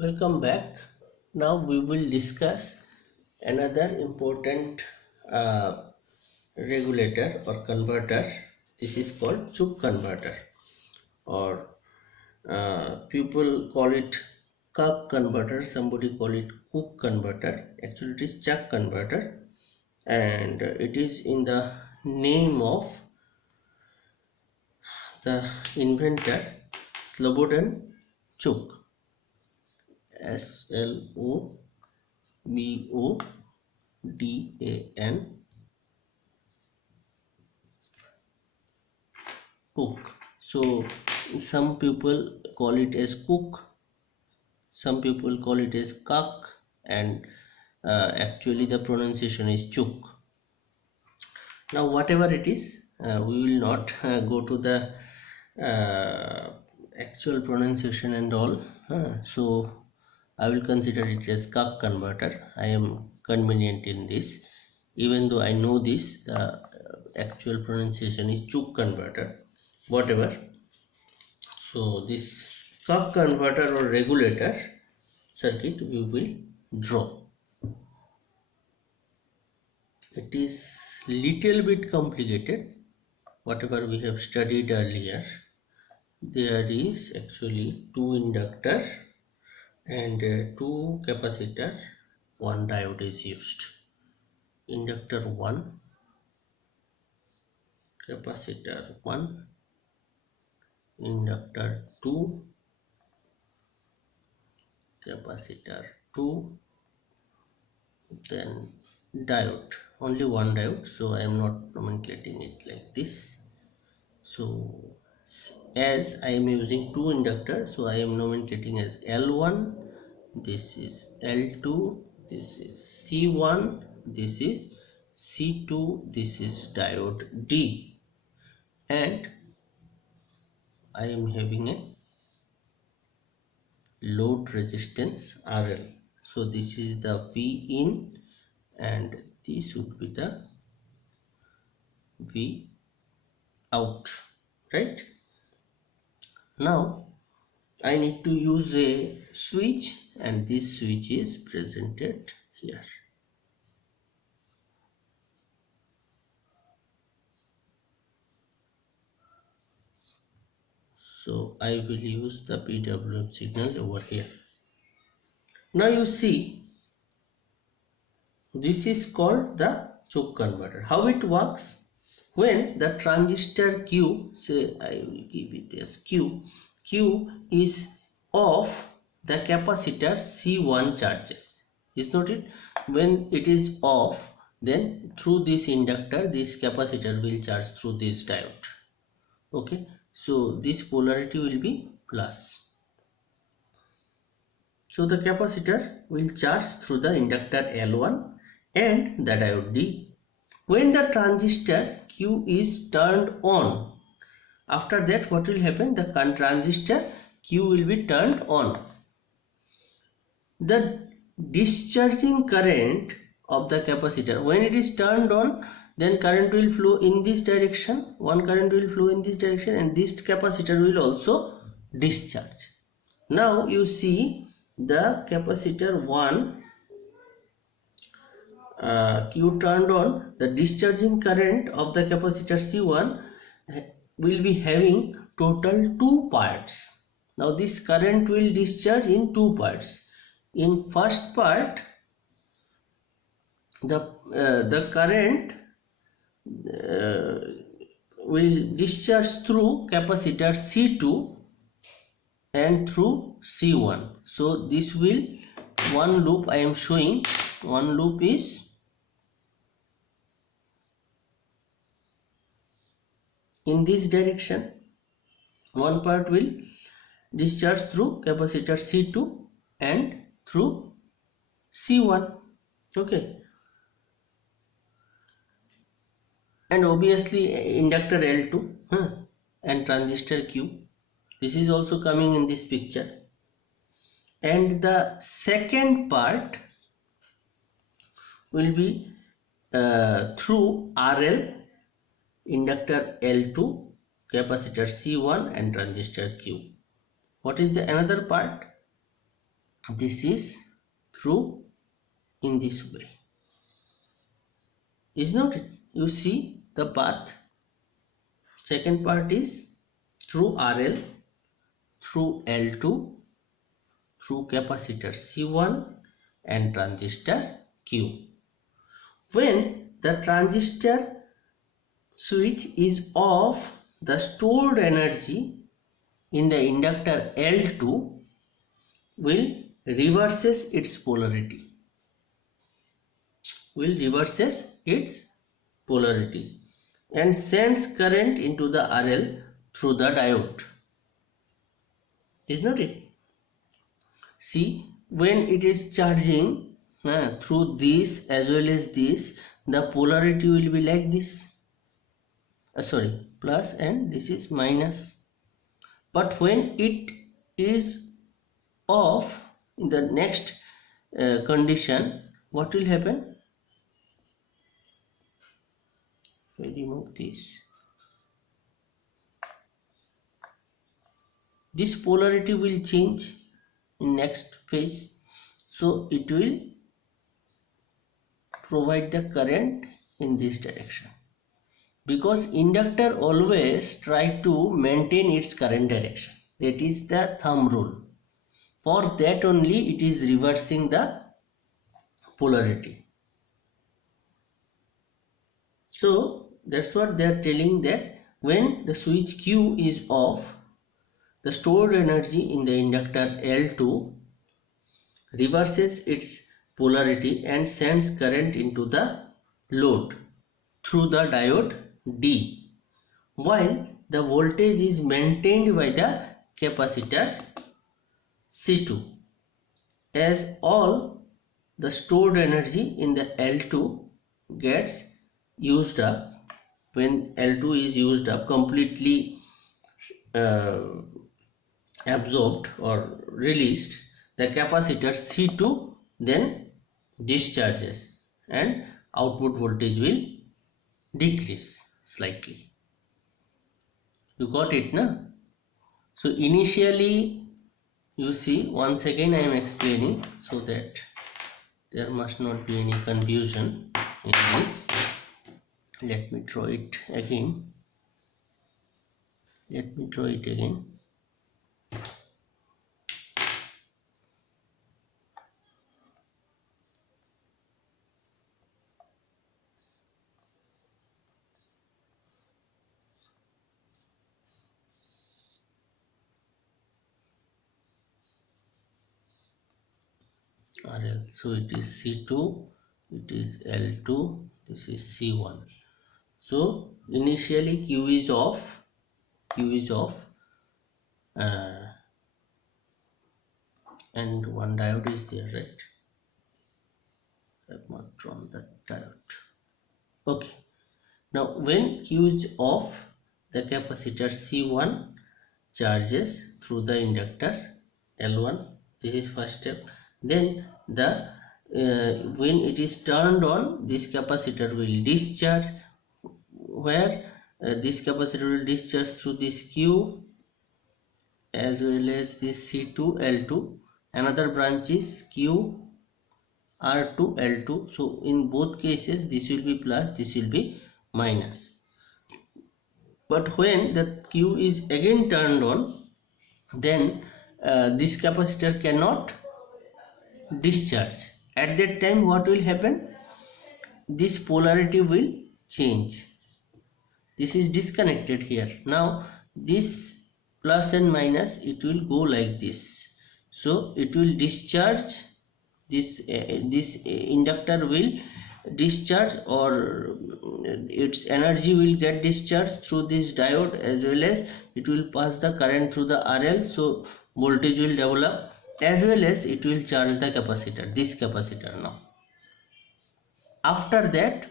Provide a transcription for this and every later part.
Welcome back. Now we will discuss another important uh, regulator or converter. This is called Chuk converter, or people call it Cuck converter. Somebody call it Cook converter. Actually, it is Chuk converter, and it is in the name of the inventor Slobodan Chuk. Slobodan Cook. So some people call it as cook, some people call it as kak, and actually the pronunciation is chuk. Now whatever it is, we will not go to the actual pronunciation and all. So I will consider it as kak converter. I am convenient in this, even though I know this. The actual pronunciation is chuk converter. Whatever. So this Cuck converter or regulator circuit we will draw. It is little bit complicated. Whatever we have studied earlier, there is actually two inductor and two capacitor. One diode is used. Inductor 1, capacitor 1, inductor 2, capacitor 2, then diode, only one diode, so I am not nomenclating it like this. So as I am using two inductors, so I am nomenclating as L1, this is L2, this is C1, this is C2, this is diode D, and I am having a load resistance RL. So this is the V in and this would be the V out, right? Now I need to use a switch, and this switch is presented here. So I will use the PWM signal over here. Now you see, this is called the choke converter. How it works? When the transistor Q, say I will give it as Q, Q is off, the capacitor C1 charges. Is not it? When it is off, then through this inductor, this capacitor will charge through this diode. Okay, so this polarity will be plus. So the capacitor will charge through the inductor L1 and the diode D. When the transistor Q is turned on, after that what will happen? The transistor Q will be turned on. The discharging current of the capacitor, when it is turned on, then current will flow in this direction, one current will flow in this direction, and this capacitor will also discharge. Now you see the capacitor 1 Q turned on, the discharging current of the capacitor C1 will be having total two parts. Now this current will discharge in two parts. In first part, the current will discharge through capacitor C2 and through C1. So this will, one loop I am showing, one loop is in this direction, one part will discharge through capacitor C2 and through C1. Okay, and obviously inductor L2 and transistor Q, this is also coming in this picture. And the second part will be through RL, inductor L2, capacitor C1 and transistor Q. What is the another part? this is through in this way, is not it? You see the path. Second part is through RL, through L2, through capacitor C1 and transistor Q. When the transistor switch is off, the stored energy in the inductor L2 will reverses its polarity. And sends current into the RL through the diode. Is not it? See, when it is charging through this as well as this, the polarity will be like this. Plus, and this is minus. But when it is off, in the next condition, what will happen? If I remove this polarity will change in next phase, so it will provide the current in this direction, because inductor always try to maintain its current direction. That is the thumb rule. For that only it is reversing the polarity. So that's what they are telling, that when the switch Q is off, the stored energy in the inductor L2 reverses its polarity and sends current into the load through the diode D, while the voltage is maintained by the capacitor C2, as all the stored energy in the L2 gets used up. When L2 is used up, completely absorbed or released, the capacitor C2 then discharges and output voltage will decrease slightly. You got it, na? So initially, you see, once again I am explaining so that there must not be any confusion in this. Let me draw it again. RL. So it is C2, it is L2, this is C1. So initially Q is off, and one diode is there, right? I have not drawn that diode. Okay. Now when Q is off, the capacitor C1 charges through the inductor L1. This is first step. Then the when it is turned on, this capacitor will discharge, where this capacitor will discharge through this Q as well as this C2 L2. Another branch is Q R2 L2. So in both cases this will be plus, this will be minus. But when the Q is again turned on, then this capacitor cannot discharge. At that time what will happen? This polarity will change. This is disconnected here. Now this plus and minus, it will go like this. So it will discharge, this inductor will discharge, or its energy will get discharged through this diode, as well as it will pass the current through the RL. So voltage will develop, as well as it will charge the capacitor, this capacitor. Now after that,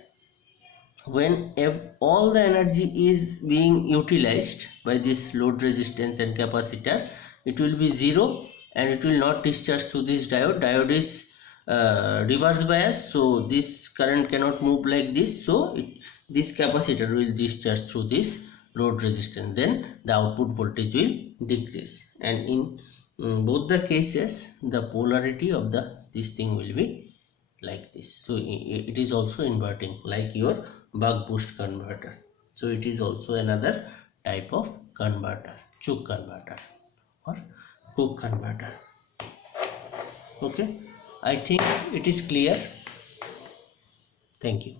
when all the energy is being utilized by this load resistance and capacitor, it will be zero and it will not discharge through this diode. Diode is reverse bias, so this current cannot move like this. So this capacitor will discharge through this load resistance. Then the output voltage will decrease, and in both the cases the polarity of this thing will be like this. So it is also inverting like your buck boost converter. So it is also another type of converter, Chooke converter or Cooke converter. Okay, I think it is clear. Thank you.